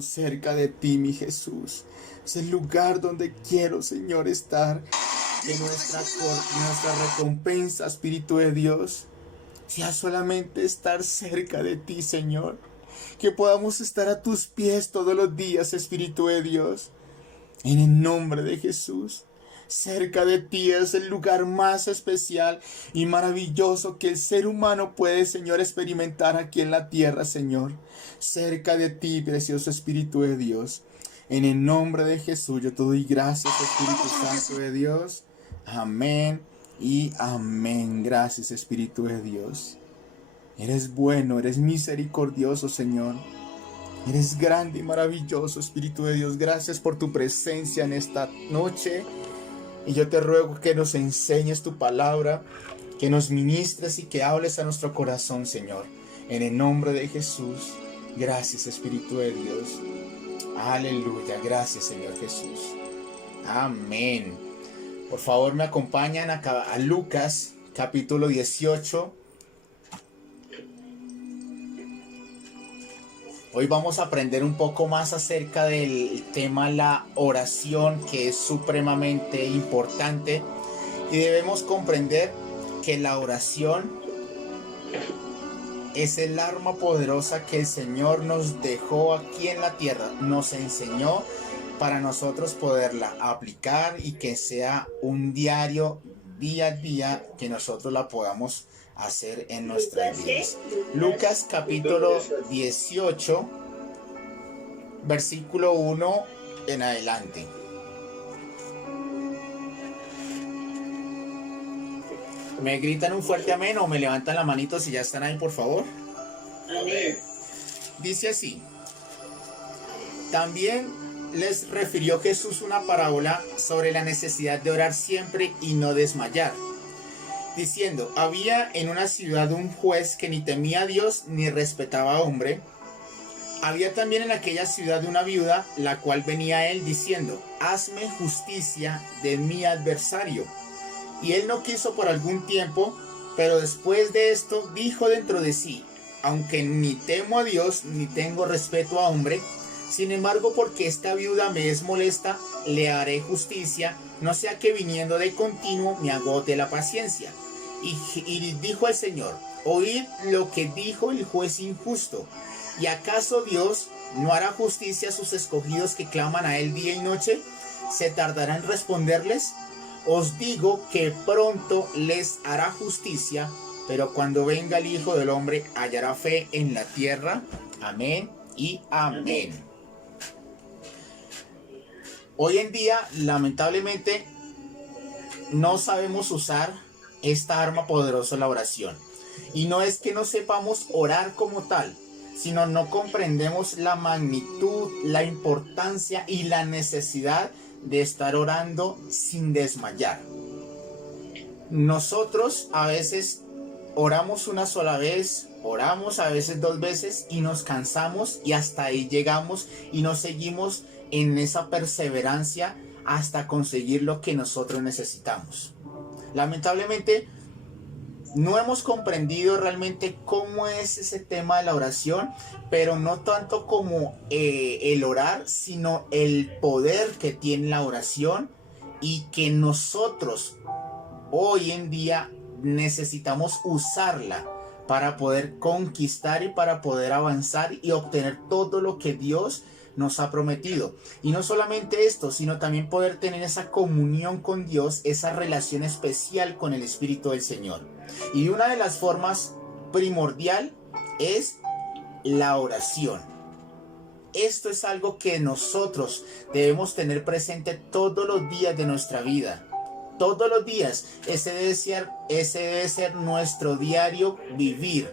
cerca de ti, mi Jesús. Es el lugar donde quiero, Señor, estar. Que nuestra recompensa, Espíritu de Dios, sea solamente estar cerca de ti, Señor. Que podamos estar a tus pies todos los días, Espíritu de Dios. En el nombre de Jesús. Cerca de ti es el lugar más especial y maravilloso que el ser humano puede, Señor, experimentar aquí en la tierra, Señor. Cerca de ti, precioso Espíritu de Dios. En el nombre de Jesús yo te doy gracias, Espíritu Santo de Dios. Amén y amén. Gracias, Espíritu de Dios. Eres bueno, eres misericordioso, Señor. Eres grande y maravilloso, Espíritu de Dios. Gracias por tu presencia en esta noche. Y yo te ruego que nos enseñes tu palabra, que nos ministres y que hables a nuestro corazón, Señor. En el nombre de Jesús. Gracias, Espíritu de Dios. Aleluya. Gracias, Señor Jesús. Amén. Por favor, me acompañan a Lucas, capítulo 18. Hoy vamos a aprender un poco más acerca del tema la oración, que es supremamente importante, y debemos comprender que la oración es el arma poderosa que el Señor nos dejó aquí en la tierra, nos enseñó para nosotros poderla aplicar y que sea un diario, día a día, que nosotros la podamos hacer en nuestras vidas. Lucas capítulo 18, versículo 1 en adelante. ¿Me gritan un fuerte amén o me levantan la manito si ya están ahí, por favor? Amén. Dice así: también les refirió Jesús una parábola sobre la necesidad de orar siempre y no desmayar, diciendo: había en una ciudad un juez que ni temía a Dios ni respetaba a hombre. Había también en aquella ciudad una viuda, la cual venía a él diciendo: hazme justicia de mi adversario. Y él no quiso por algún tiempo, pero después de esto dijo dentro de sí: aunque ni temo a Dios ni tengo respeto a hombre, sin embargo, porque esta viuda me es molesta, le haré justicia, no sea que viniendo de continuo me agote la paciencia. Y dijo el Señor: oíd lo que dijo el juez injusto. ¿Y acaso Dios no hará justicia a sus escogidos que claman a él día y noche? ¿Se tardará en responderles? Os digo que pronto les hará justicia, pero cuando venga el Hijo del Hombre, ¿hallará fe en la tierra? Amén y amén. Hoy en día, lamentablemente, no sabemos usar esta arma poderosa, la oración. Y no es que no sepamos orar como tal, sino no comprendemos la magnitud, la importancia y la necesidad de estar orando sin desmayar. Nosotros a veces oramos una sola vez, oramos a veces 2 veces y nos cansamos y hasta ahí llegamos y no seguimos en esa perseverancia hasta conseguir lo que nosotros necesitamos. Lamentablemente no hemos comprendido realmente cómo es ese tema de la oración, pero no tanto como el orar, sino el poder que tiene la oración y que nosotros hoy en día necesitamos usarla para poder conquistar y para poder avanzar y obtener todo lo que Dios nos ha prometido. Y no solamente esto, sino también poder tener esa comunión con Dios, esa relación especial con el Espíritu del Señor. Y una de las formas primordial es la oración. Esto es algo que nosotros debemos tener presente todos los días de nuestra vida. Todos los días. Ese debe ser nuestro diario vivir.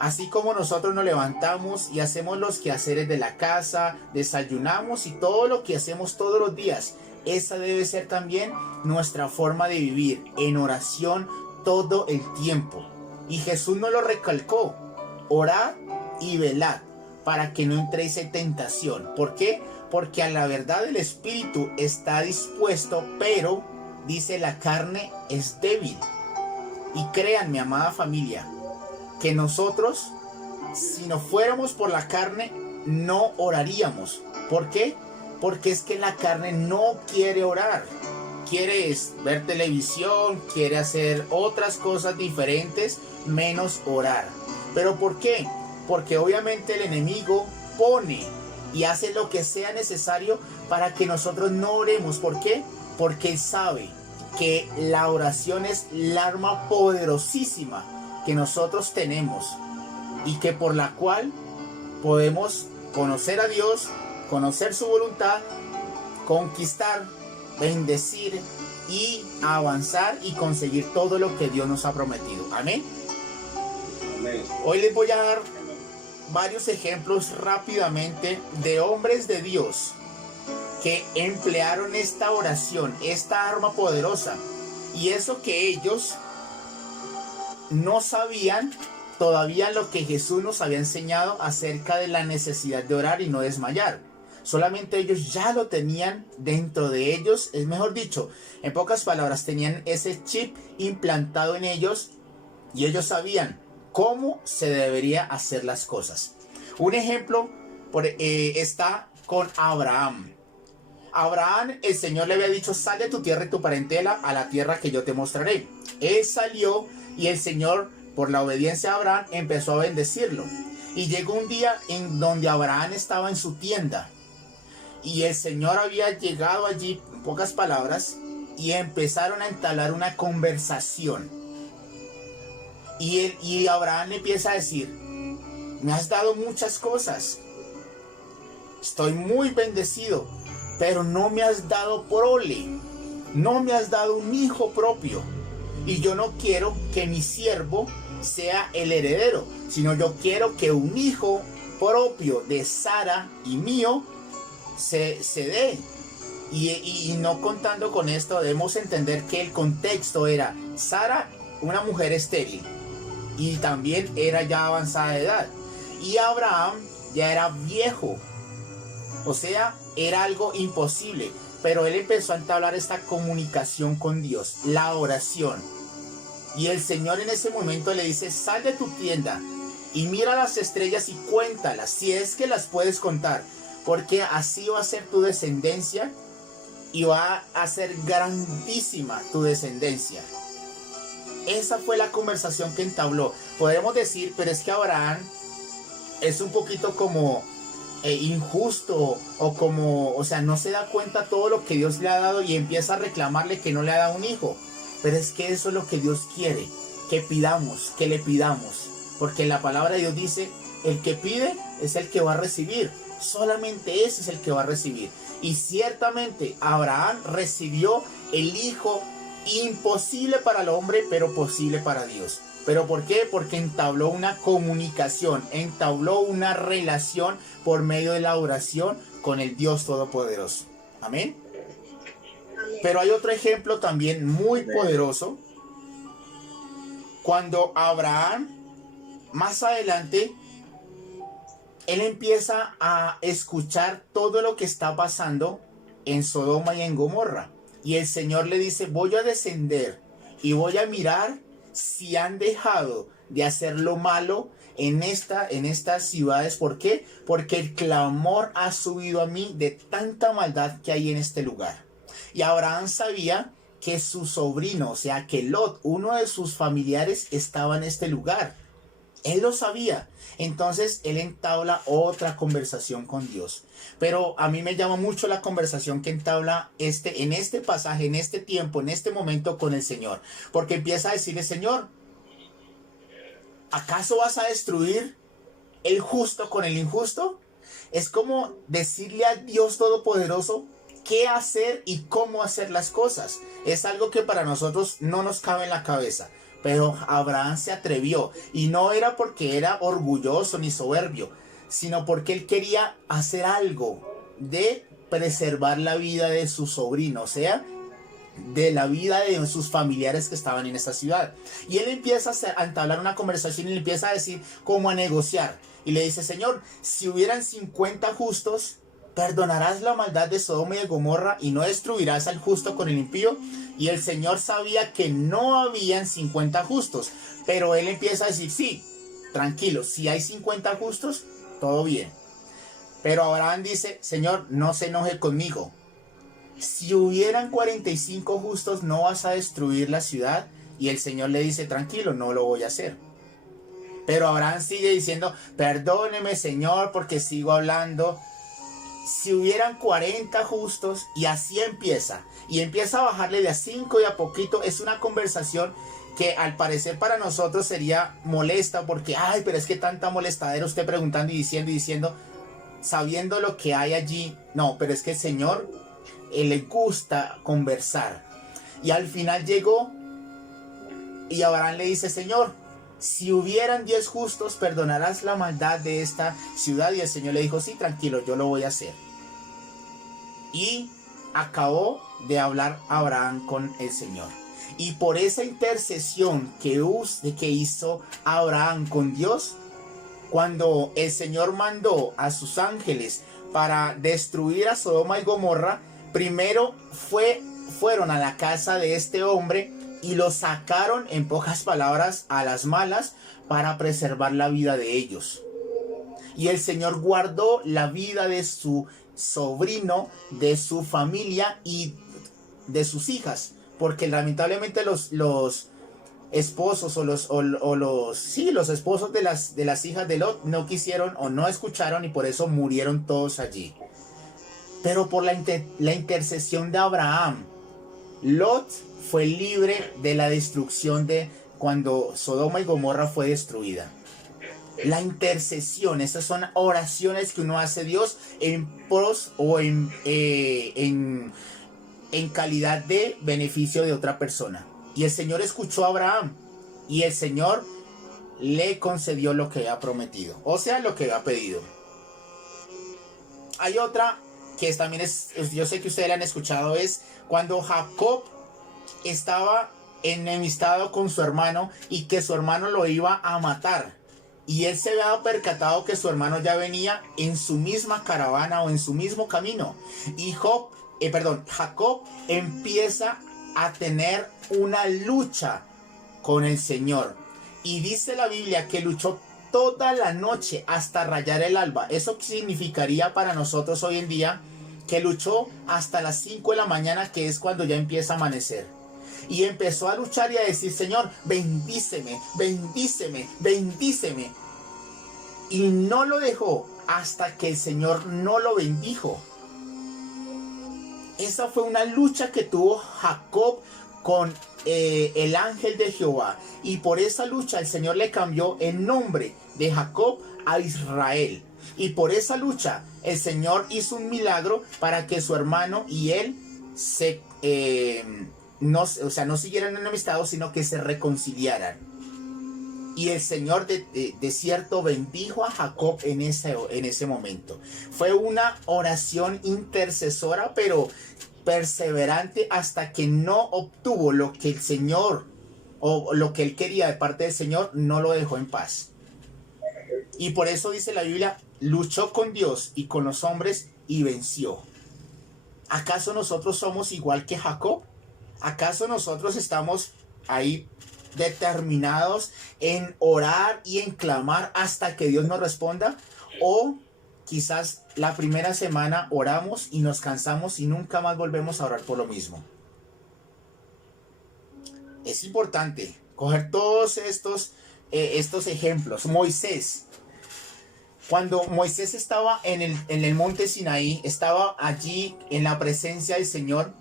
Así como nosotros nos levantamos y hacemos los quehaceres de la casa, desayunamos y todo lo que hacemos todos los días, esa debe ser también nuestra forma de vivir, en oración todo el tiempo. Y Jesús nos lo recalcó: orad y velad para que no entréis en tentación. ¿Por qué? Porque a la verdad el espíritu está dispuesto, pero, dice, la carne es débil. Y créanme, amada familia, que nosotros, si no fuéramos por la carne, no oraríamos. ¿Por qué? Porque es que la carne no quiere orar. Quiere ver televisión, quiere hacer otras cosas diferentes, menos orar. ¿Pero por qué? Porque obviamente el enemigo pone y hace lo que sea necesario para que nosotros no oremos. ¿Por qué? Porque él sabe que la oración es la arma poderosísima que nosotros tenemos y que por la cual podemos conocer a Dios, conocer su voluntad, conquistar, bendecir y avanzar y conseguir todo lo que Dios nos ha prometido. Amén. Amén. Hoy les voy a dar varios ejemplos rápidamente de hombres de Dios que emplearon esta oración, esta arma poderosa, y eso que ellos no sabían todavía lo que Jesús nos había enseñado acerca de la necesidad de orar y no desmayar. Solamente ellos ya lo tenían dentro de ellos, es mejor dicho, en pocas palabras, tenían ese chip implantado en ellos y ellos sabían cómo se debería hacer las cosas. Un ejemplo está con Abraham. Abraham, el Señor le había dicho: sal de tu tierra y tu parentela a la tierra que yo te mostraré. Él salió y el Señor, por la obediencia a Abraham, empezó a bendecirlo. Y llegó un día en donde Abraham estaba en su tienda y el Señor había llegado allí, en pocas palabras, y empezaron a entablar una conversación. Y Abraham le empieza a decir: me has dado muchas cosas, estoy muy bendecido, pero no me has dado prole, no me has dado un hijo propio, y yo no quiero que mi siervo sea el heredero, sino yo quiero que un hijo propio de Sara y mío se dé. Y no contando con esto, debemos entender que el contexto era Sara, una mujer estéril, y también era ya avanzada de edad, y Abraham ya era viejo, o sea, era algo imposible. Pero él empezó a entablar esta comunicación con Dios, la oración. Y el Señor en ese momento le dice: sal de tu tienda y mira las estrellas y cuéntalas, si es que las puedes contar, porque así va a ser tu descendencia y va a ser grandísima tu descendencia. Esa fue la conversación que entabló. Podemos decir, pero es que Abraham es un poquito como injusto, o sea, no se da cuenta todo lo que Dios le ha dado y empieza a reclamarle que no le ha dado un hijo. Pero es que eso es lo que Dios quiere, que pidamos, que le pidamos, porque la palabra de Dios dice: el que pide es el que va a recibir, solamente ese es el que va a recibir. Y ciertamente Abraham recibió el hijo imposible para el hombre, pero posible para Dios. ¿Pero por qué? Porque entabló una comunicación, entabló una relación por medio de la oración con el Dios Todopoderoso. Amén. Pero hay otro ejemplo también muy poderoso. Cuando Abraham, más adelante, él empieza a escuchar todo lo que está pasando en Sodoma y en Gomorra. Y el Señor le dice: voy a descender y voy a mirar si han dejado de hacer lo malo en estas ciudades. ¿Por qué? Porque el clamor ha subido a mí de tanta maldad que hay en este lugar. Y Abraham sabía que su sobrino, o sea que Lot, uno de sus familiares, estaba en este lugar. Él lo sabía. Entonces él entabla otra conversación con Dios. Pero a mí me llama mucho la conversación que entabla en este pasaje, en este tiempo, en este momento con el Señor. Porque empieza a decirle: Señor, ¿acaso vas a destruir el justo con el injusto? Es como decirle al Dios Todopoderoso qué hacer y cómo hacer las cosas. Es algo que para nosotros no nos cabe en la cabeza. Pero Abraham se atrevió, y no era porque era orgulloso ni soberbio, sino porque él quería hacer algo de preservar la vida de su sobrino, o sea, de la vida de sus familiares que estaban en esta ciudad. Y él empieza a entablar una conversación y le empieza a decir cómo a negociar. Y le dice: Señor, si hubieran 50 justos, ¿perdonarás la maldad de Sodoma y de Gomorra y no destruirás al justo con el impío? Y el Señor sabía que no habían 50 justos, pero él empieza a decir: sí, tranquilo, si hay 50 justos, todo bien. Pero Abraham dice, Señor, no se enoje conmigo. Si hubieran 45 justos, no vas a destruir la ciudad. Y el Señor le dice, tranquilo, no lo voy a hacer. Pero Abraham sigue diciendo, perdóneme, Señor, porque sigo hablando. Si hubieran 40 justos, y así empieza. Y empieza a bajarle de a 5 y a poquito. Es una conversación que al parecer para nosotros sería molesta, porque, ay, pero es que tanta molestadera usted preguntando y diciendo, sabiendo lo que hay allí. No, pero es que el Señor, le gusta conversar. Y al final llegó, y Abraham le dice, Señor, si hubieran 10 justos, perdonarás la maldad de esta ciudad. Y el Señor le dijo, sí, tranquilo, yo lo voy a hacer. Y acabó de hablar Abraham con el Señor. Y por esa intercesión que hizo Abraham con Dios, cuando el Señor mandó a sus ángeles para destruir a Sodoma y Gomorra, primero fueron a la casa de este hombre y lo sacaron, en pocas palabras, a las malas para preservar la vida de ellos. Y el Señor guardó la vida de su sobrino, de su familia y de sus hijas, porque lamentablemente los esposos los esposos de las hijas de Lot no quisieron o no escucharon, y por eso murieron todos allí. Pero por la intercesión de Abraham, Lot fue libre de la destrucción de cuando Sodoma y Gomorra fue destruida. La intercesión, estas son oraciones que uno hace a Dios en pros o en calidad de beneficio de otra persona. Y el Señor escuchó a Abraham y el Señor le concedió lo que había prometido, o sea, lo que había pedido. Hay otra que también yo sé que ustedes la han escuchado, es cuando Jacob estaba enemistado con su hermano y que su hermano lo iba a matar. Y él se había percatado que su hermano ya venía en su misma caravana o en su mismo camino. Y Jacob empieza a tener una lucha con el Señor. Y dice la Biblia que luchó toda la noche hasta rayar el alba. Eso significaría para nosotros hoy en día que luchó hasta las 5 de la mañana, que es cuando ya empieza a amanecer. Y empezó a luchar y a decir, Señor, bendíceme, bendíceme, bendíceme. Y no lo dejó hasta que el Señor no lo bendijo. Esa fue una lucha que tuvo Jacob con el ángel de Jehová. Y por esa lucha el Señor le cambió el nombre de Jacob a Israel. Y por esa lucha el Señor hizo un milagro para que su hermano y él no siguieran enemistados, sino que se reconciliaran. Y el Señor de cierto bendijo a Jacob en ese momento. Fue una oración intercesora, pero perseverante, hasta que no obtuvo lo que el Señor o lo que él quería de parte del Señor, no lo dejó en paz. Y por eso dice la Biblia, luchó con Dios y con los hombres y venció. ¿Acaso nosotros somos igual que Jacob? ¿Acaso nosotros estamos ahí determinados en orar y en clamar hasta que Dios nos responda? ¿O quizás la primera semana oramos y nos cansamos y nunca más volvemos a orar por lo mismo? Es importante coger todos estos ejemplos. Moisés, cuando Moisés estaba en el monte Sinaí, estaba allí en la presencia del Señor,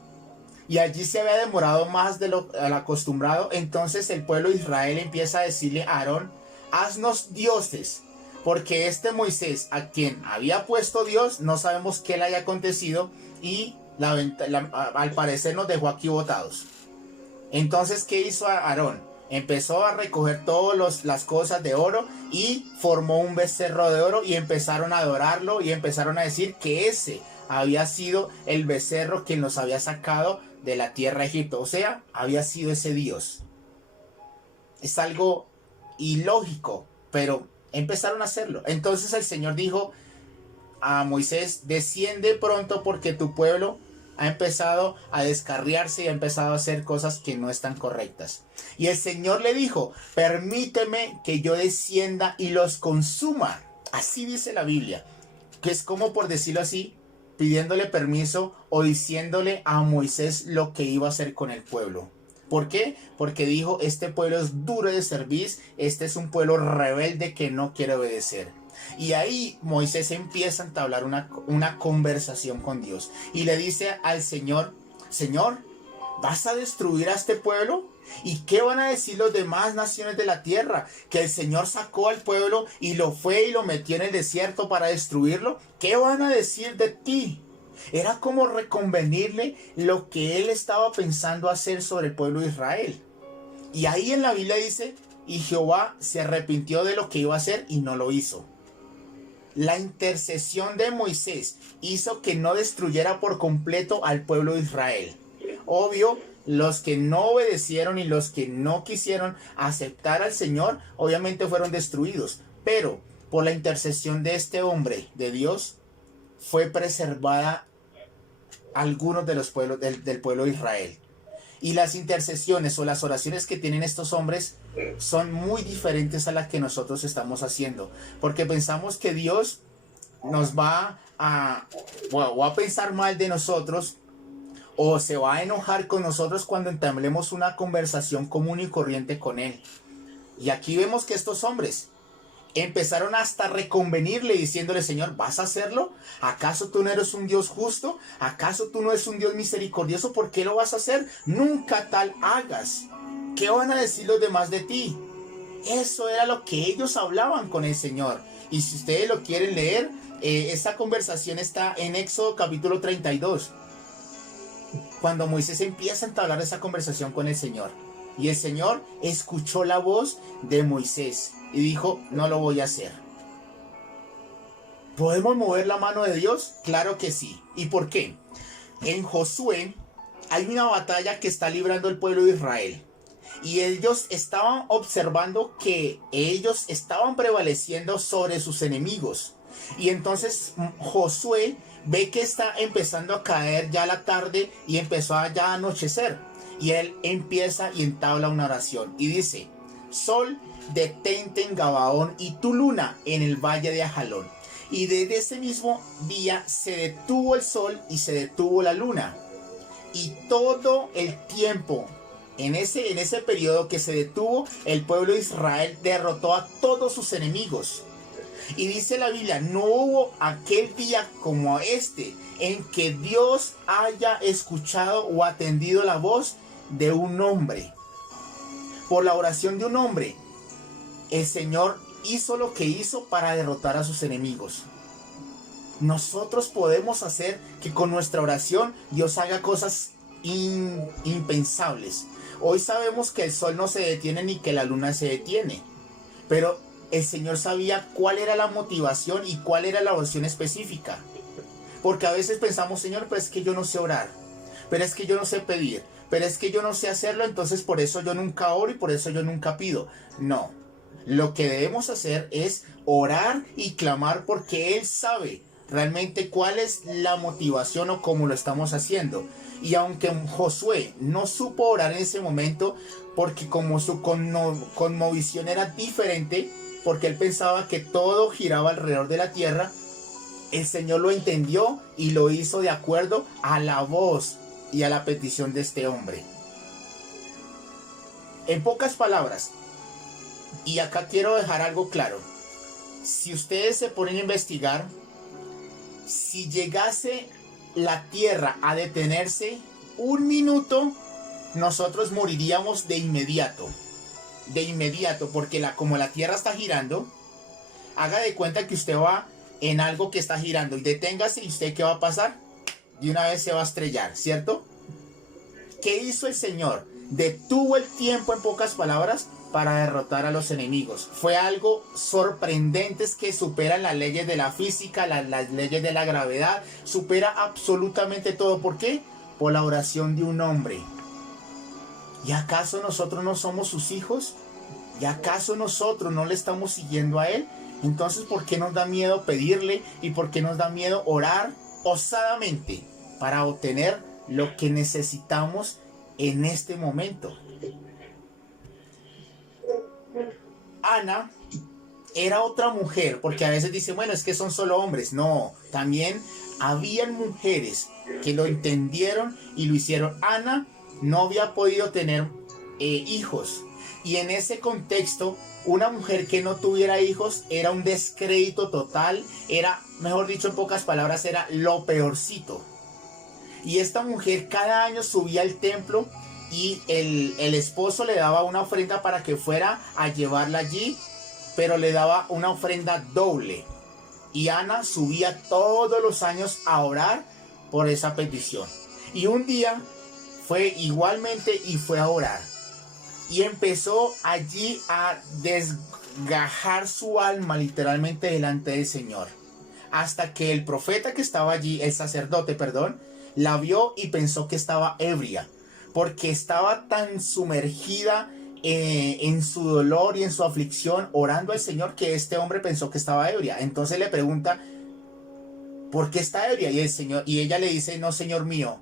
y allí se había demorado más de lo acostumbrado. Entonces el pueblo de Israel empieza a decirle a Aarón, haznos dioses, porque este Moisés, a quien había puesto Dios, no sabemos qué le haya acontecido, y al parecer nos dejó aquí botados. Entonces, ¿qué hizo Aarón? Empezó a recoger todas las cosas de oro y formó un becerro de oro, y empezaron a adorarlo y empezaron a decir que ese había sido el becerro quien los había sacado de la tierra de Egipto. O sea, había sido ese Dios. Es algo ilógico, pero empezaron a hacerlo. Entonces el Señor dijo a Moisés, desciende pronto, porque tu pueblo ha empezado a descarriarse y ha empezado a hacer cosas que no están correctas. Y el Señor le dijo, permíteme que yo descienda y los consuma. Así dice la Biblia. que es como, por decirlo así, pidiéndole permiso o diciéndole a Moisés lo que iba a hacer con el pueblo. ¿Por qué? Porque dijo, este pueblo es duro de servir, este es un pueblo rebelde que no quiere obedecer. Y ahí Moisés empieza a entablar una conversación con Dios y le dice al Señor, Señor, ¿vas a destruir a este pueblo? ¿Y qué van a decir las demás naciones de la tierra? ¿Que el Señor sacó al pueblo y lo fue y lo metió en el desierto para destruirlo? ¿Qué van a decir de ti? Era como reconvenirle lo que él estaba pensando hacer sobre el pueblo de Israel. Y ahí en la Biblia dice, y Jehová se arrepintió de lo que iba a hacer y no lo hizo. La intercesión de Moisés hizo que no destruyera por completo al pueblo de Israel. Obvio, los que no obedecieron y los que no quisieron aceptar al Señor, obviamente fueron destruidos. Pero por la intercesión de este hombre, de Dios, fue preservada algunos de los pueblos del pueblo de Israel. Y las intercesiones o las oraciones que tienen estos hombres son muy diferentes a las que nosotros estamos haciendo. Porque pensamos que Dios nos va o a pensar mal de nosotros o se va a enojar con nosotros cuando entablemos una conversación común y corriente con Él. Y aquí vemos que estos hombres empezaron hasta a reconvenirle diciéndole, Señor, ¿vas a hacerlo? ¿Acaso tú no eres un Dios justo? ¿Acaso tú no eres un Dios misericordioso? ¿Por qué lo vas a hacer? Nunca tal hagas. ¿Qué van a decir los demás de ti? Eso era lo que ellos hablaban con el Señor. Y si ustedes lo quieren leer, esta conversación está en Éxodo capítulo 32. Cuando Moisés empieza a entablar esa conversación con el Señor. Y el Señor escuchó la voz de Moisés y dijo, no lo voy a hacer. ¿Podemos mover la mano de Dios? Claro que sí. ¿Y por qué? En Josué hay una batalla que está librando el pueblo de Israel. Y ellos estaban observando que ellos estaban prevaleciendo sobre sus enemigos. Y entonces Josué ve que está empezando a caer ya la tarde y empezó a ya anochecer. Y él empieza y entabla una oración y dice, Sol, detente en Gabaón y tu luna en el valle de Ajalón. Y desde ese mismo día se detuvo el sol y se detuvo la luna. Y todo el tiempo, en ese periodo que se detuvo, el pueblo de Israel derrotó a todos sus enemigos. Y dice la Biblia, no hubo aquel día como este en que Dios haya escuchado o atendido la voz de un hombre. Por la oración de un hombre, el Señor hizo lo que hizo para derrotar a sus enemigos. Nosotros podemos hacer que con nuestra oración Dios haga cosas impensables. Hoy sabemos que el sol no se detiene ni que la luna se detiene, pero el Señor sabía cuál era la motivación y cuál era la oración específica. Porque a veces pensamos, Señor, pero es que yo no sé orar, pero es que yo no sé pedir, pero es que yo no sé hacerlo, entonces por eso yo nunca oro y por eso yo nunca pido. No, lo que debemos hacer es orar y clamar porque Él sabe realmente cuál es la motivación o cómo lo estamos haciendo. Y aunque Josué no supo orar en ese momento, porque como su conmovisión era diferente, porque él pensaba que todo giraba alrededor de la tierra, el Señor lo entendió y lo hizo de acuerdo a la voz y a la petición de este hombre. En pocas palabras, y acá quiero dejar algo claro, si ustedes se ponen a investigar, si llegase la tierra a detenerse un minuto, nosotros moriríamos de inmediato. De inmediato, porque como la tierra está girando, haga de cuenta que usted va en algo que está girando y deténgase y usted ¿qué va a pasar? De una vez se va a estrellar, ¿cierto? ¿Qué hizo el Señor? Detuvo el tiempo, en pocas palabras, para derrotar a los enemigos. Fue algo sorprendente, es que supera las leyes de la física, las leyes de la gravedad, supera absolutamente todo. ¿Por qué? Por la oración de un hombre. ¿Y acaso nosotros no somos sus hijos? ¿Y acaso nosotros no le estamos siguiendo a Él? Entonces, ¿por qué nos da miedo pedirle y por qué nos da miedo orar osadamente para obtener lo que necesitamos en este momento? Ana era otra mujer, porque a veces dicen, bueno, es que son solo hombres. No, también habían mujeres que lo entendieron y lo hicieron. Ana no había podido tener hijos, y en ese contexto una mujer que no tuviera hijos era un descrédito total, era, mejor dicho, en pocas palabras, era lo peorcito. Y esta mujer cada año subía al templo y el esposo le daba una ofrenda para que fuera a llevarla allí, pero le daba una ofrenda doble. Y Ana subía todos los años a orar por esa petición. Y un día fue igualmente y fue a orar. Y empezó allí a desgajar su alma literalmente delante del Señor. Hasta que el profeta que estaba allí, el sacerdote, perdón, la vio y pensó que estaba ebria. Porque estaba tan sumergida en su dolor y en su aflicción, orando al Señor, que este hombre pensó que estaba ebria. Entonces le pregunta, ¿por qué está ebria? Y ella le dice, no, Señor mío,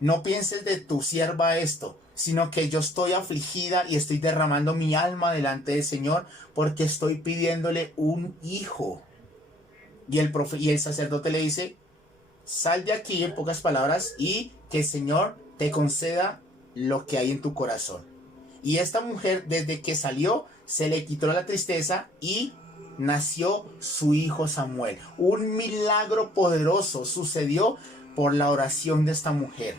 no pienses de tu sierva esto, sino que yo estoy afligida y estoy derramando mi alma delante del Señor porque estoy pidiéndole un hijo. Y el sacerdote le dice, sal de aquí, en pocas palabras, y que el Señor te conceda lo que hay en tu corazón. Y esta mujer, desde que salió, se le quitó la tristeza y nació su hijo Samuel. Un milagro poderoso sucedió por la oración de esta mujer.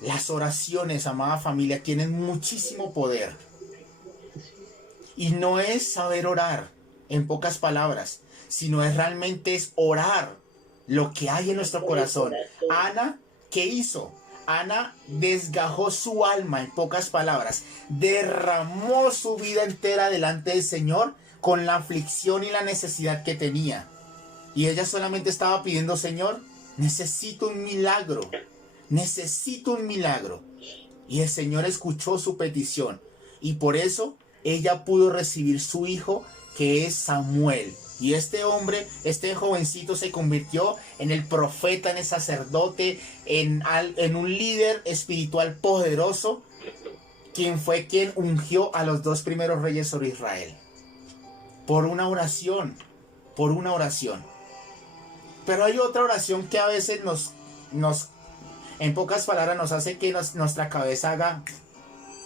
Las oraciones, amada familia, tienen muchísimo poder. Y no es saber orar, en pocas palabras, sino es orar lo que hay en nuestro corazón. Ana, ¿qué hizo? Ana desgajó su alma, en pocas palabras, derramó su vida entera delante del Señor con la aflicción y la necesidad que tenía. Y ella solamente estaba pidiendo, Señor, necesito un milagro, necesito un milagro. Y el Señor escuchó su petición, y por eso ella pudo recibir su hijo, que es Samuel. Y este hombre, este jovencito, se convirtió en el profeta, en el sacerdote, en un líder espiritual poderoso, quien fue quien ungió a los 2 primeros reyes sobre Israel. Por una oración, por una oración. Pero hay otra oración que a veces en pocas palabras, nos hace que nuestra cabeza haga,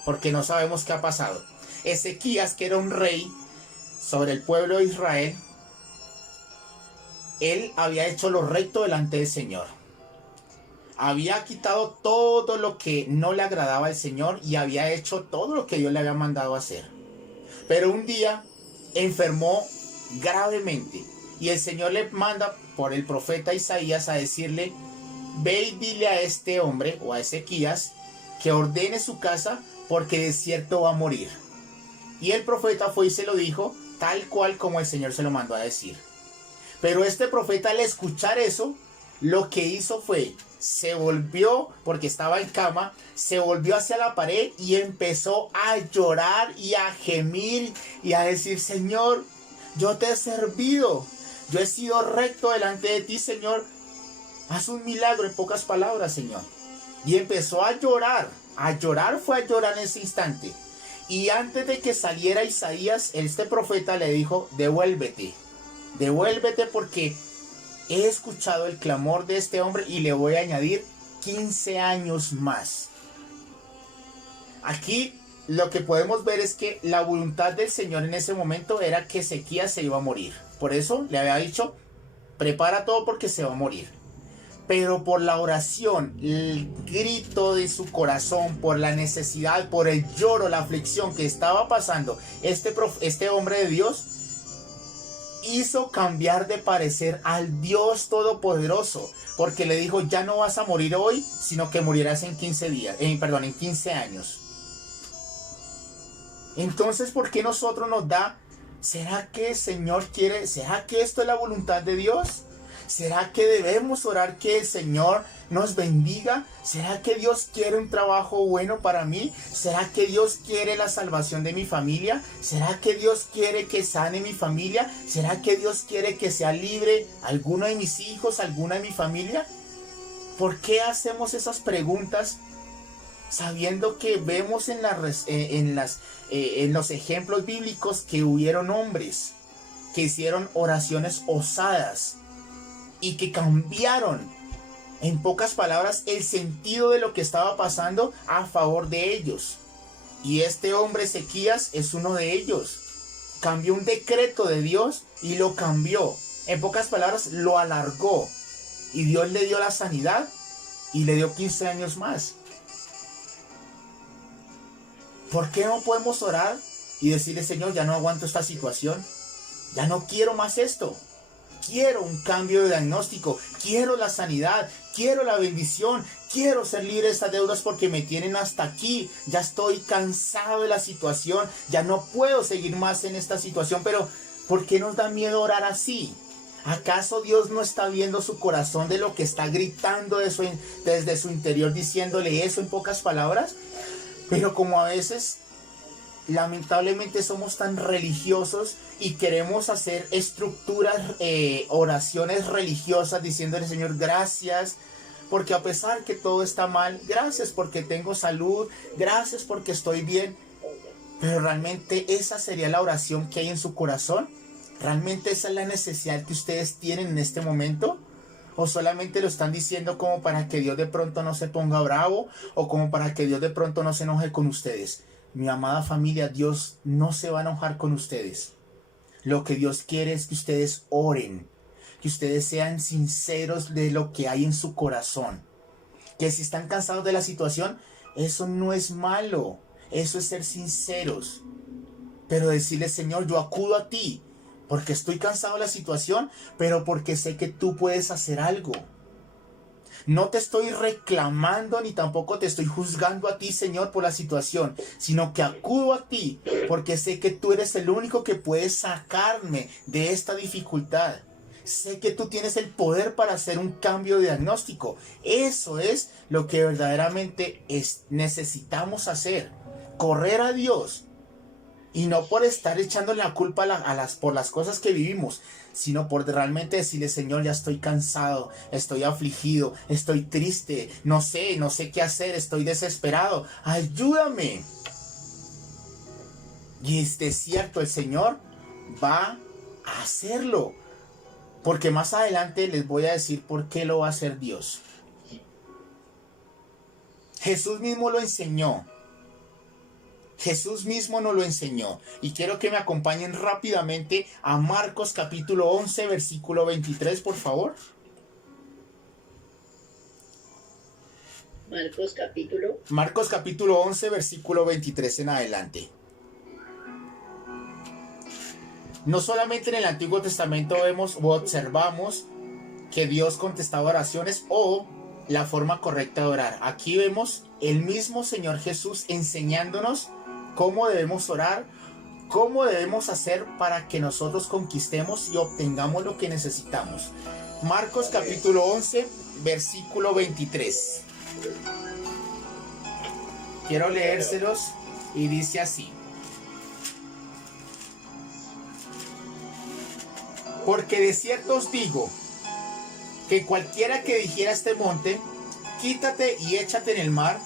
porque no sabemos qué ha pasado. Ezequías, que era un rey sobre el pueblo de Israel, él había hecho lo recto delante del Señor. Había quitado todo lo que no le agradaba al Señor y había hecho todo lo que Dios le había mandado hacer. Pero un día enfermó gravemente y el Señor le manda por el profeta Isaías a decirle, ve y dile a este hombre o a Ezequías que ordene su casa porque de cierto va a morir. Y el profeta fue y se lo dijo tal cual como el Señor se lo mandó a decir. Pero este profeta, al escuchar eso, lo que hizo fue, se volvió, porque estaba en cama, se volvió hacia la pared y empezó a llorar y a gemir y a decir, Señor, yo te he servido, yo he sido recto delante de ti, Señor, haz un milagro, en pocas palabras, Señor. Y empezó a llorar fue a llorar en ese instante. Y antes de que saliera Isaías, este profeta le dijo, devuélvete porque he escuchado el clamor de este hombre y le voy a añadir 15 años más. Aquí lo que podemos ver es que la voluntad del Señor en ese momento era que Ezequías se iba a morir. Por eso le había dicho, prepara todo porque se va a morir. Pero por la oración, el grito de su corazón, por la necesidad, por el lloro, la aflicción que estaba pasando, este hombre de Dios hizo cambiar de parecer al Dios Todopoderoso, porque le dijo, ya no vas a morir hoy, sino que morirás en 15 años. Entonces, ¿por qué nosotros nos da? ¿Será que el Señor quiere? ¿Será que esto es la voluntad de Dios? ¿Será que debemos orar que el Señor nos bendiga? ¿Será que Dios quiere un trabajo bueno para mí? ¿Será que Dios quiere la salvación de mi familia? ¿Será que Dios quiere que sane mi familia? ¿Será que Dios quiere que sea libre alguno de mis hijos, alguna de mi familia? ¿Por qué hacemos esas preguntas sabiendo que vemos en los ejemplos bíblicos que hubieron hombres que hicieron oraciones osadas y que cambiaron, en pocas palabras, el sentido de lo que estaba pasando a favor de ellos. Y este hombre Ezequías es uno de ellos. Cambió un decreto de Dios y lo cambió. En pocas palabras, lo alargó. Y Dios le dio la sanidad y le dio 15 años más. ¿Por qué no podemos orar y decirle, Señor, ya no aguanto esta situación? Ya no quiero más esto. Quiero un cambio de diagnóstico. Quiero la sanidad. Quiero la bendición. Quiero ser libre de estas deudas porque me tienen hasta aquí. Ya estoy cansado de la situación. Ya no puedo seguir más en esta situación. Pero ¿por qué nos da miedo orar así? ¿Acaso Dios no está viendo su corazón de lo que está gritando desde su interior, diciéndole eso en pocas palabras? Pero como a veces lamentablemente somos tan religiosos y queremos hacer estructuras, oraciones religiosas diciéndole, Señor, gracias porque a pesar que todo está mal, gracias porque tengo salud, gracias porque estoy bien. Pero realmente esa sería la oración que hay en su corazón. ¿Realmente esa es la necesidad que ustedes tienen en este momento? ¿O solamente lo están diciendo como para que Dios de pronto no se ponga bravo? ¿O como para que Dios de pronto no se enoje con ustedes? Mi amada familia, Dios no se va a enojar con ustedes. Lo que Dios quiere es que ustedes oren, que ustedes sean sinceros de lo que hay en su corazón. Que si están cansados de la situación, eso no es malo, eso es ser sinceros. Pero decirle, Señor, yo acudo a ti, porque estoy cansado de la situación, pero porque sé que tú puedes hacer algo. No te estoy reclamando ni tampoco te estoy juzgando a ti, Señor, por la situación, sino que acudo a ti porque sé que tú eres el único que puede sacarme de esta dificultad. Sé que tú tienes el poder para hacer un cambio de diagnóstico. Eso es lo que verdaderamente necesitamos hacer. Correr a Dios. Y no por estar echando la culpa por las cosas que vivimos, sino por realmente decirle, Señor, ya estoy cansado, estoy afligido, estoy triste, no sé qué hacer, estoy desesperado, ayúdame. Y es cierto, el Señor va a hacerlo, porque más adelante les voy a decir por qué lo va a hacer Dios. Jesús mismo lo enseñó. Jesús mismo nos lo enseñó. Y quiero que me acompañen rápidamente a Marcos capítulo 11, versículo 23, por favor. Marcos capítulo 11, versículo 23 en adelante. No solamente en el Antiguo Testamento vemos o observamos que Dios contestaba oraciones o la forma correcta de orar. Aquí vemos el mismo Señor Jesús enseñándonos cómo debemos orar, cómo debemos hacer para que nosotros conquistemos y obtengamos lo que necesitamos. Marcos capítulo 11, versículo 23. Quiero leérselos y dice así. Porque de cierto os digo, que cualquiera que dijera a este monte, quítate y échate en el mar,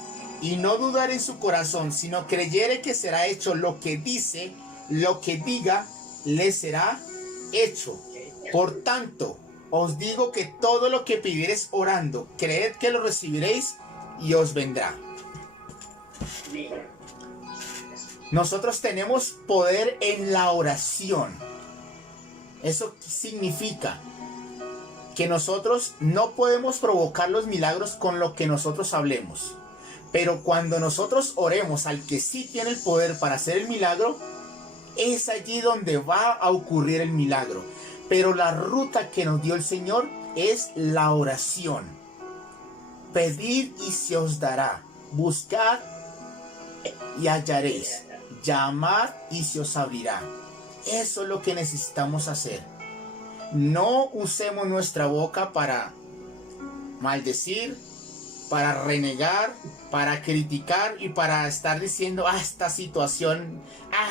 y no dudar en su corazón, sino creyere que será hecho lo que dice, lo que diga, le será hecho. Por tanto, os digo que todo lo que pidiereis orando, creed que lo recibiréis y os vendrá. Nosotros tenemos poder en la oración. Eso significa que nosotros no podemos provocar los milagros con lo que nosotros hablemos. Pero cuando nosotros oremos al que sí tiene el poder para hacer el milagro, es allí donde va a ocurrir el milagro. Pero la ruta que nos dio el Señor es la oración. Pedid y se os dará. Buscad y hallaréis. Llamad y se os abrirá. Eso es lo que necesitamos hacer. No usemos nuestra boca para maldecir, para renegar, para criticar y para estar diciendo, esta situación,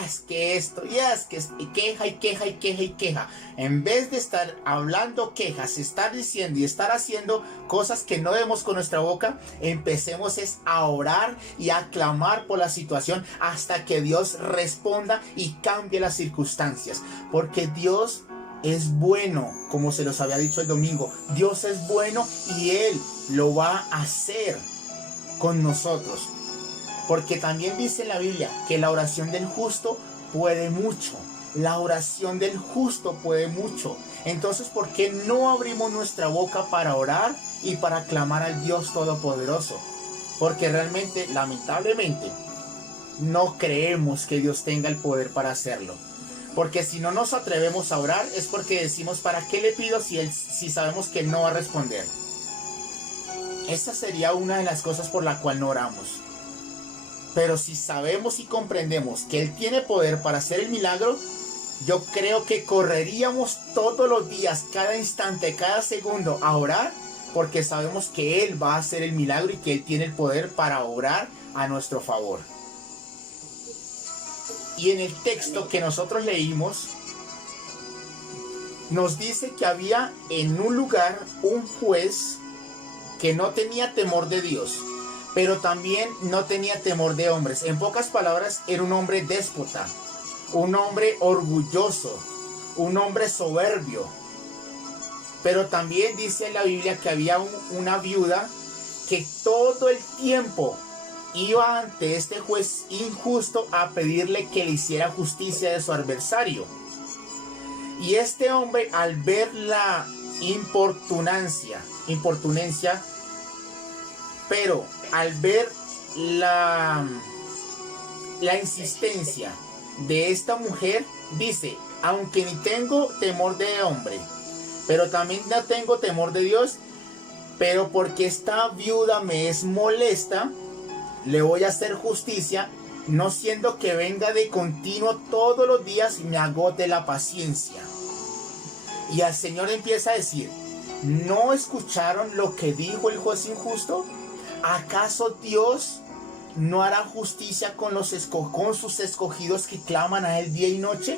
es que esto, y es que y queja y queja y queja y queja. En vez de estar hablando quejas, estar diciendo y estar haciendo cosas que no vemos con nuestra boca, empecemos a orar y a clamar por la situación hasta que Dios responda y cambie las circunstancias. Porque Dios es bueno, como se los había dicho el domingo. Dios es bueno y Él lo va a hacer con nosotros. Porque también dice en la Biblia que la oración del justo puede mucho. La oración del justo puede mucho. Entonces, ¿por qué no abrimos nuestra boca para orar y para clamar al Dios Todopoderoso? Porque realmente, lamentablemente, no creemos que Dios tenga el poder para hacerlo. Porque si no nos atrevemos a orar es porque decimos, ¿para qué le pido si sabemos que no va a responder? Esa sería una de las cosas por la cual no oramos. Pero si sabemos y comprendemos que Él tiene poder para hacer el milagro, yo creo que correríamos todos los días, cada instante, cada segundo a orar, porque sabemos que Él va a hacer el milagro y que Él tiene el poder para obrar a nuestro favor. Y en el texto que nosotros leímos, nos dice que había en un lugar un juez que no tenía temor de Dios, pero también no tenía temor de hombres. En pocas palabras, era un hombre déspota, un hombre orgulloso, un hombre soberbio. Pero también dice en la Biblia que había una viuda que todo el tiempo iba ante este juez injusto a pedirle que le hiciera justicia de su adversario. Y este hombre, al ver la importunencia, pero al ver la insistencia de esta mujer, dice, aunque ni tengo temor de hombre, pero también no tengo temor de Dios, pero porque esta viuda me es molesta, le voy a hacer justicia, no siendo que venga de continuo todos los días y me agote la paciencia. Y al Señor empieza a decir, ¿no escucharon lo que dijo el juez injusto? ¿Acaso Dios no hará justicia con sus escogidos que claman a Él día y noche?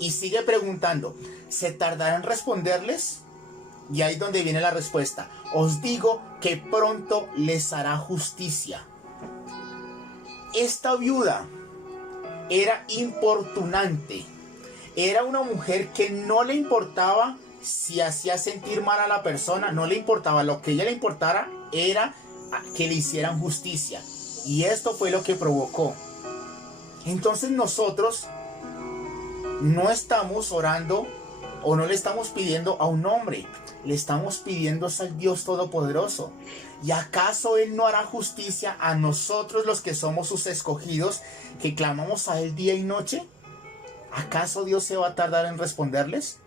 Y sigue preguntando, ¿se tardará en responderles? Y ahí es donde viene la respuesta. Os digo que pronto les hará justicia. Esta viuda era importunante. Era una mujer que no le importaba si hacía sentir mal a la persona. No le importaba. Lo que a ella le importara era que le hicieran justicia. Y esto fue lo que provocó. Entonces nosotros no estamos orando o no le estamos pidiendo a un hombre. Le estamos pidiendo al Dios Todopoderoso. ¿Y acaso Él no hará justicia a nosotros los que somos sus escogidos, que clamamos a Él día y noche? ¿Acaso Dios se va a tardar en responderles?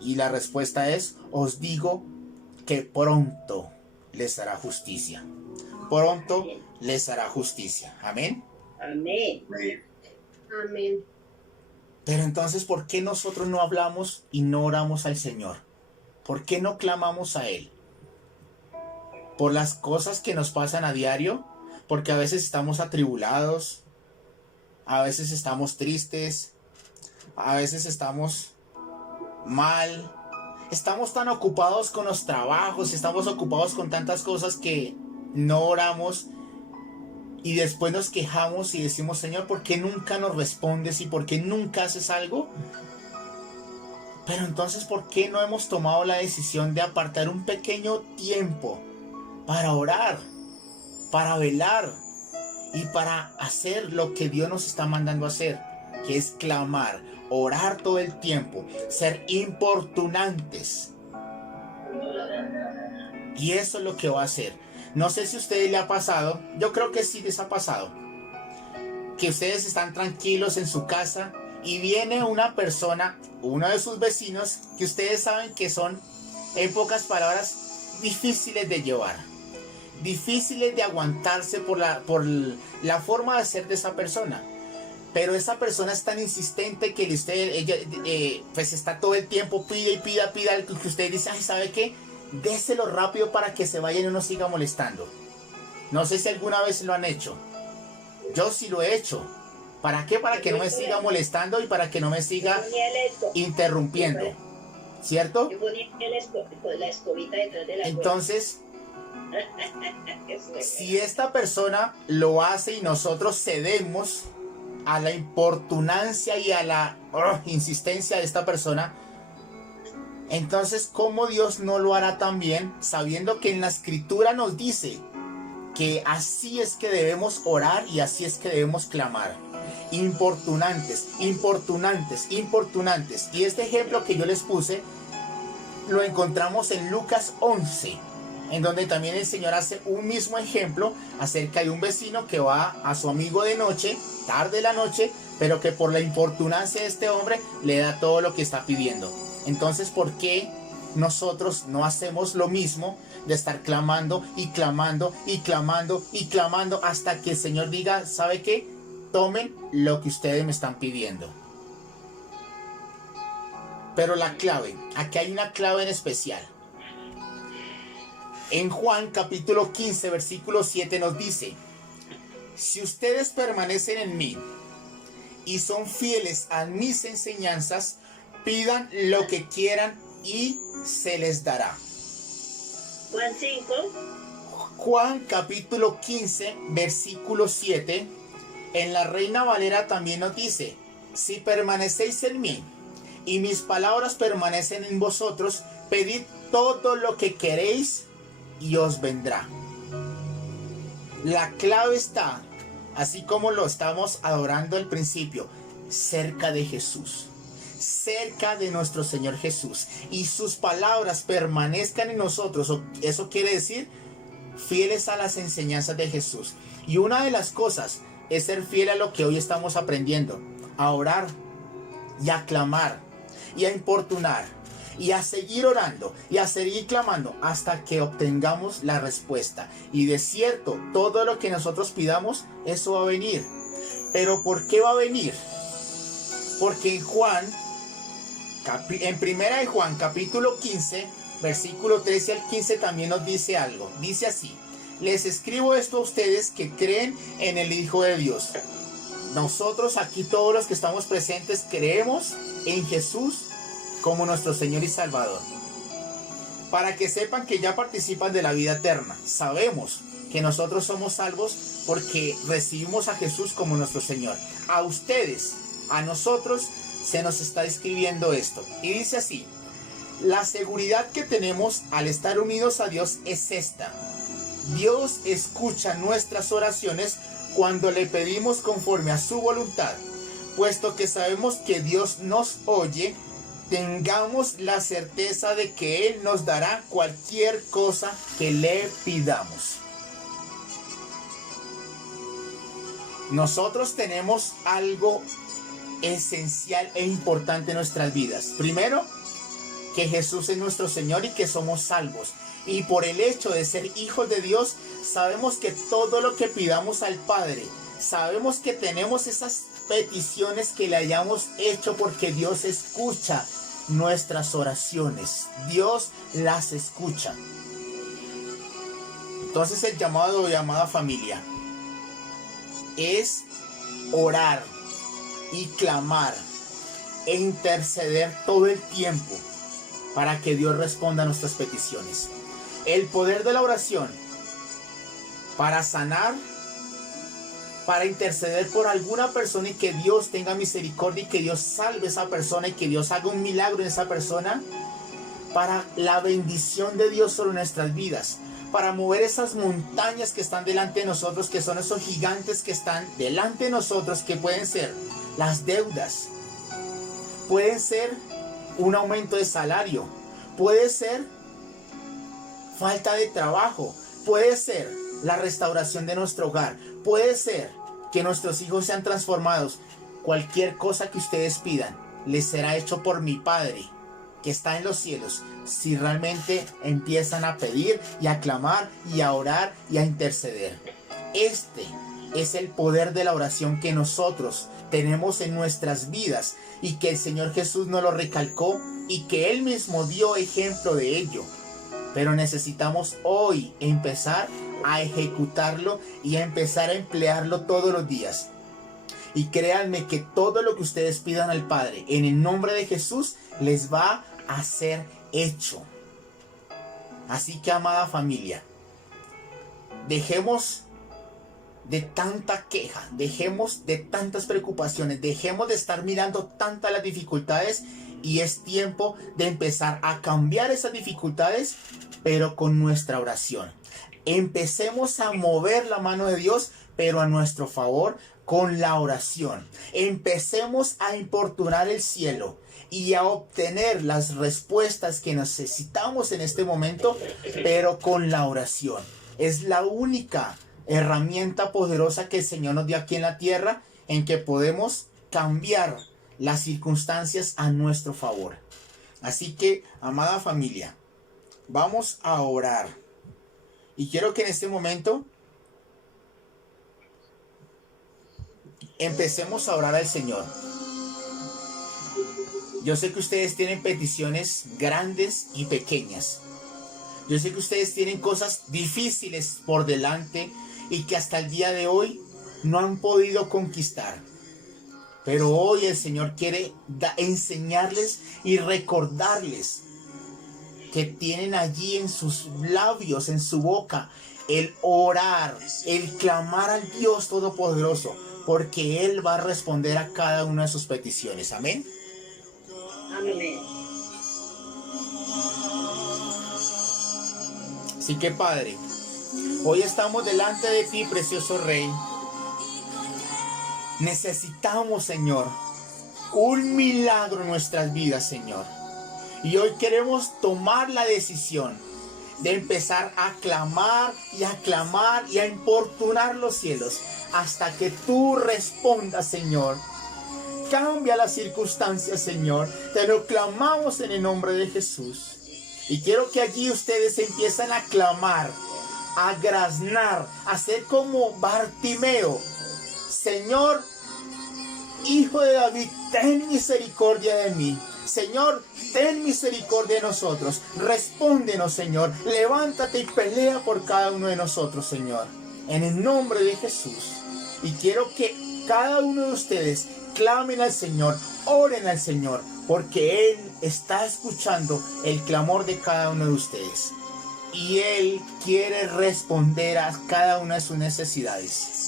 Y la respuesta es, os digo que pronto les hará justicia. Pronto les hará justicia. Amén. Amén. Amén. Pero entonces, ¿por qué nosotros no hablamos y no oramos al Señor? ¿Por qué no clamamos a Él? ¿Por las cosas que nos pasan a diario? Porque a veces estamos atribulados, a veces estamos tristes, a veces estamos mal. Estamos tan ocupados con los trabajos, estamos ocupados con tantas cosas que no oramos. Y después nos quejamos y decimos, Señor, ¿por qué nunca nos respondes y por qué nunca haces algo? Pero entonces, ¿por qué no hemos tomado la decisión de apartar un pequeño tiempo para orar, para velar y para hacer lo que Dios nos está mandando a hacer? Que es clamar, orar todo el tiempo, ser importunantes. Y eso es lo que va a hacer. No sé si a ustedes le ha pasado, yo creo que sí les ha pasado, que ustedes están tranquilos en su casa y viene una persona, uno de sus vecinos, que ustedes saben que son, en pocas palabras, difíciles de llevar, difíciles de aguantarse por la forma de ser de esa persona. Pero esa persona es tan insistente que ella pues está todo el tiempo, pide y pida algo que usted dice, ay, ¿sabe qué? Déselo rápido para que se vaya y no nos siga molestando. No sé si alguna vez lo han hecho. Yo sí lo he hecho. ¿Para qué? Para que no me siga molestando y para que no me siga interrumpiendo. ¿Cierto? Yo ponía la escobita detrás de la Entonces, si esta persona lo hace y nosotros cedemos a la importunancia y a la insistencia de esta persona, entonces, ¿cómo Dios no lo hará también, sabiendo que en la Escritura nos dice que así es que debemos orar y así es que debemos clamar? Importunantes, importunantes, importunantes. Y este ejemplo que yo les puse lo encontramos en Lucas 11, en donde también el Señor hace un mismo ejemplo acerca de un vecino que va a su amigo de noche, tarde de la noche, pero que por la importunancia de este hombre le da todo lo que está pidiendo. Entonces, ¿por qué nosotros no hacemos lo mismo de estar clamando y clamando y clamando y clamando hasta que el Señor diga, ¿sabe qué? Tomen lo que ustedes me están pidiendo. Pero la clave, aquí hay una clave en especial. En Juan capítulo 15, versículo 7 nos dice, si ustedes permanecen en mí y son fieles a mis enseñanzas, pidan lo que quieran y se les dará. Juan 5. Juan capítulo 15, versículo 7, en la Reina Valera también nos dice, si permanecéis en mí y mis palabras permanecen en vosotros, pedid todo lo que queréis y os vendrá. La clave está, así como lo estamos adorando al principio, cerca de Jesús, cerca de nuestro Señor Jesús, y sus palabras permanezcan en nosotros. Eso quiere decir fieles a las enseñanzas de Jesús. Y una de las cosas es ser fiel a lo que hoy estamos aprendiendo, a orar y a clamar y a importunar y a seguir orando y a seguir clamando hasta que obtengamos la respuesta. Y de cierto, todo lo que nosotros pidamos, eso va a venir. Pero ¿por qué va a venir? Porque en primera de Juan capítulo 15, versículo 13 al 15 también nos dice algo. Dice así: les escribo esto a ustedes que creen en el Hijo de Dios. Nosotros aquí, todos los que estamos presentes, creemos en Jesús como nuestro Señor y Salvador, para que sepan que ya participan de la vida eterna. Sabemos que nosotros somos salvos porque recibimos a Jesús como nuestro Señor. A ustedes, a nosotros, se nos está escribiendo esto. Y dice así: la seguridad que tenemos al estar unidos a Dios es esta: Dios escucha nuestras oraciones cuando le pedimos conforme a su voluntad. Puesto que sabemos que Dios nos oye, tengamos la certeza de que Él nos dará cualquier cosa que le pidamos. Nosotros tenemos algo esencial e importante en nuestras vidas. Primero, que Jesús es nuestro Señor y que somos salvos. Y por el hecho de ser hijos de Dios, sabemos que todo lo que pidamos al Padre, sabemos que tenemos esas peticiones que le hayamos hecho, porque Dios escucha nuestras oraciones. Dios las escucha. Entonces el llamado o llamada familia es orar y clamar e interceder todo el tiempo para que Dios responda a nuestras peticiones. El poder de la oración para sanar, para interceder por alguna persona y que Dios tenga misericordia y que Dios salve a esa persona y que Dios haga un milagro en esa persona, para la bendición de Dios sobre nuestras vidas, para mover esas montañas que están delante de nosotros, que son esos gigantes que están delante de nosotros, que pueden ser las deudas, pueden ser un aumento de salario, puede ser falta de trabajo, puede ser la restauración de nuestro hogar, puede ser que nuestros hijos sean transformados. Cualquier cosa que ustedes pidan les será hecho por mi Padre que está en los cielos, si realmente empiezan a pedir y a clamar y a orar y a interceder. Este es el poder de la oración que nosotros tenemos en nuestras vidas y que el Señor Jesús nos lo recalcó y que Él mismo dio ejemplo de ello. Pero necesitamos hoy empezar a ejecutarlo y a empezar a emplearlo todos los días. Y créanme que todo lo que ustedes pidan al Padre en el nombre de Jesús les va a ser hecho. Así que, amada familia, dejemos de tanta queja, dejemos de tantas preocupaciones, dejemos de estar mirando tantas las dificultades, y es tiempo de empezar a cambiar esas dificultades, pero con nuestra oración. Empecemos a mover la mano de Dios, pero a nuestro favor, con la oración. Empecemos a importunar el cielo y a obtener las respuestas que necesitamos en este momento, pero con la oración. Es la única herramienta poderosa que el Señor nos dio aquí en la tierra, en que podemos cambiar las circunstancias a nuestro favor. Así que, amada familia, vamos a orar. Y quiero que en este momento empecemos a orar al Señor. Yo sé que ustedes tienen peticiones grandes y pequeñas. Yo sé que ustedes tienen cosas difíciles por delante y que hasta el día de hoy no han podido conquistar. Pero hoy el Señor quiere enseñarles y recordarles que tienen allí en sus labios, en su boca, el orar, el clamar al Dios Todopoderoso, porque Él va a responder a cada una de sus peticiones. Amén. Amén. Así que, Padre, hoy estamos delante de ti, precioso Rey. Necesitamos, Señor, un milagro en nuestras vidas, Señor. Y hoy queremos tomar la decisión de empezar a clamar y a clamar y a importunar los cielos hasta que tú respondas, Señor. Cambia las circunstancias, Señor. Te lo clamamos en el nombre de Jesús. Y quiero que allí ustedes empiecen a clamar, a graznar, a ser como Bartimeo. Señor, Hijo de David, ten misericordia de mí. Señor, ten misericordia de nosotros. Respóndenos, Señor. Levántate y pelea por cada uno de nosotros, Señor. En el nombre de Jesús. Y quiero que cada uno de ustedes clamen al Señor, oren al Señor, porque Él está escuchando el clamor de cada uno de ustedes. Y Él quiere responder a cada una de sus necesidades.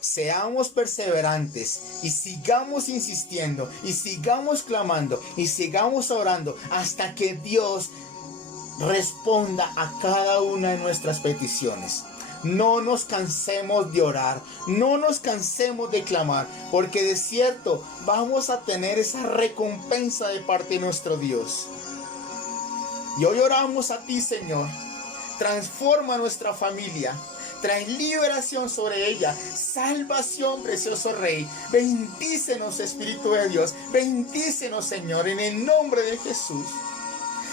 Seamos perseverantes y sigamos insistiendo y sigamos clamando y sigamos orando hasta que Dios responda a cada una de nuestras peticiones. No nos cansemos de orar, no nos cansemos de clamar, porque de cierto vamos a tener esa recompensa de parte de nuestro Dios. Y hoy oramos a ti, Señor. Transforma nuestra familia. Trae liberación sobre ella, salvación, precioso Rey. Bendícenos, Espíritu de Dios. Bendícenos, Señor, en el nombre de Jesús.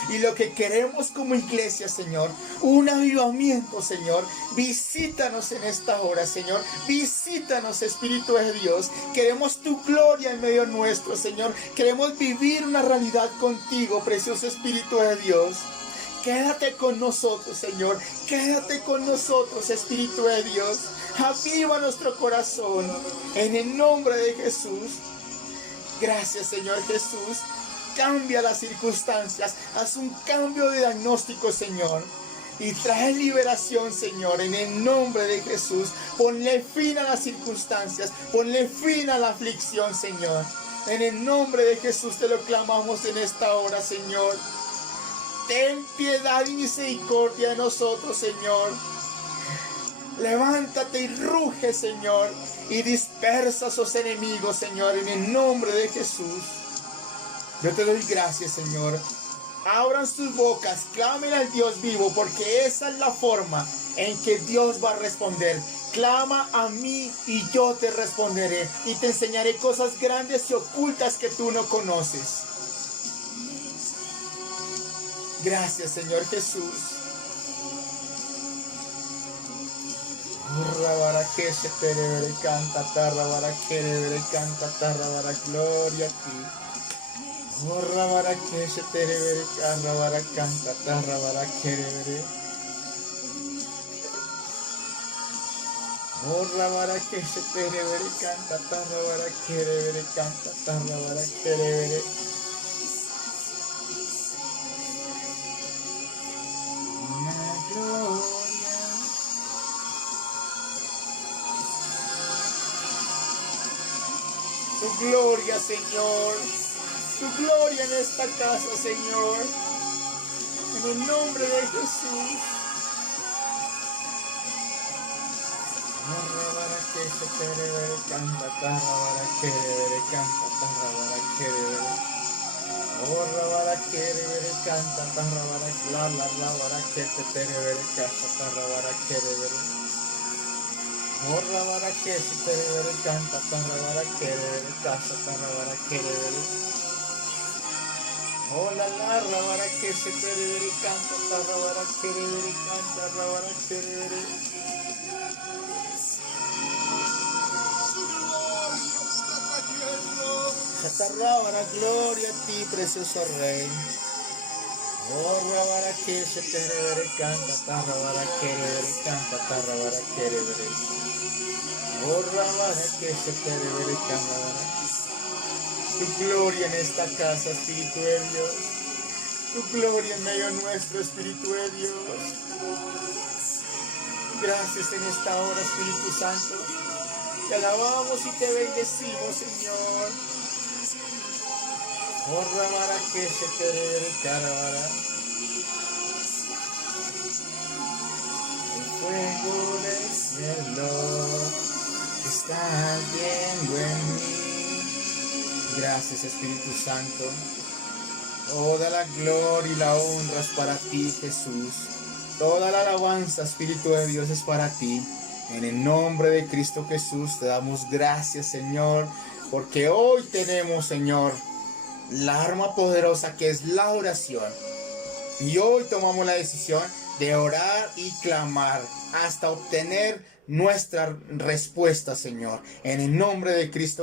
Y lo que queremos como iglesia, Señor, un avivamiento, Señor. Visítanos en esta hora, Señor. Visítanos, Espíritu de Dios. Queremos tu gloria en medio nuestro, Señor. Queremos vivir una realidad contigo, precioso Espíritu de Dios. Quédate con nosotros, Señor. Quédate con nosotros, Espíritu de Dios. Aviva nuestro corazón en el nombre de Jesús. Gracias, Señor Jesús. Cambia las circunstancias. Haz un cambio de diagnóstico, Señor. Y trae liberación, Señor, en el nombre de Jesús. Ponle fin a las circunstancias. Ponle fin a la aflicción, Señor. En el nombre de Jesús te lo clamamos en esta hora, Señor. Ten piedad y misericordia de nosotros, Señor. Levántate y ruge, Señor, y dispersa a sus enemigos, Señor, en el nombre de Jesús. Yo te doy gracias, Señor. Abran sus bocas, clamen al Dios vivo, porque esa es la forma en que Dios va a responder. Clama a mí y yo te responderé, y te enseñaré cosas grandes y ocultas que tú no conoces. Gracias, Señor Jesús. Gloria a ti. Tu gloria, Señor. Tu gloria en esta casa, Señor. En el nombre de Jesús. Hola la rabara que se tere canta, la rabara que canta, rabara que rabara, gloria a ti, precioso Rey. Oh rabara que se tere canta, rabara que canta, rabara que oh rabara que se tere canta. Tu gloria en esta casa, Espíritu de Dios. Tu gloria en medio nuestro, Espíritu de Dios. Gracias en esta hora, Espíritu Santo. Te alabamos y te bendecimos, Señor. Oh, rabara que se te carabara. El fuego del cielo está ardiendo en mí. Gracias, Espíritu Santo. Toda la gloria y la honra es para ti, Jesús. Toda la alabanza, Espíritu de Dios, es para ti. En el nombre de Cristo Jesús te damos gracias, Señor, porque hoy tenemos, Señor, la arma poderosa que es la oración. Y hoy tomamos la decisión de orar y clamar hasta obtener nuestra respuesta, Señor. En el nombre de Cristo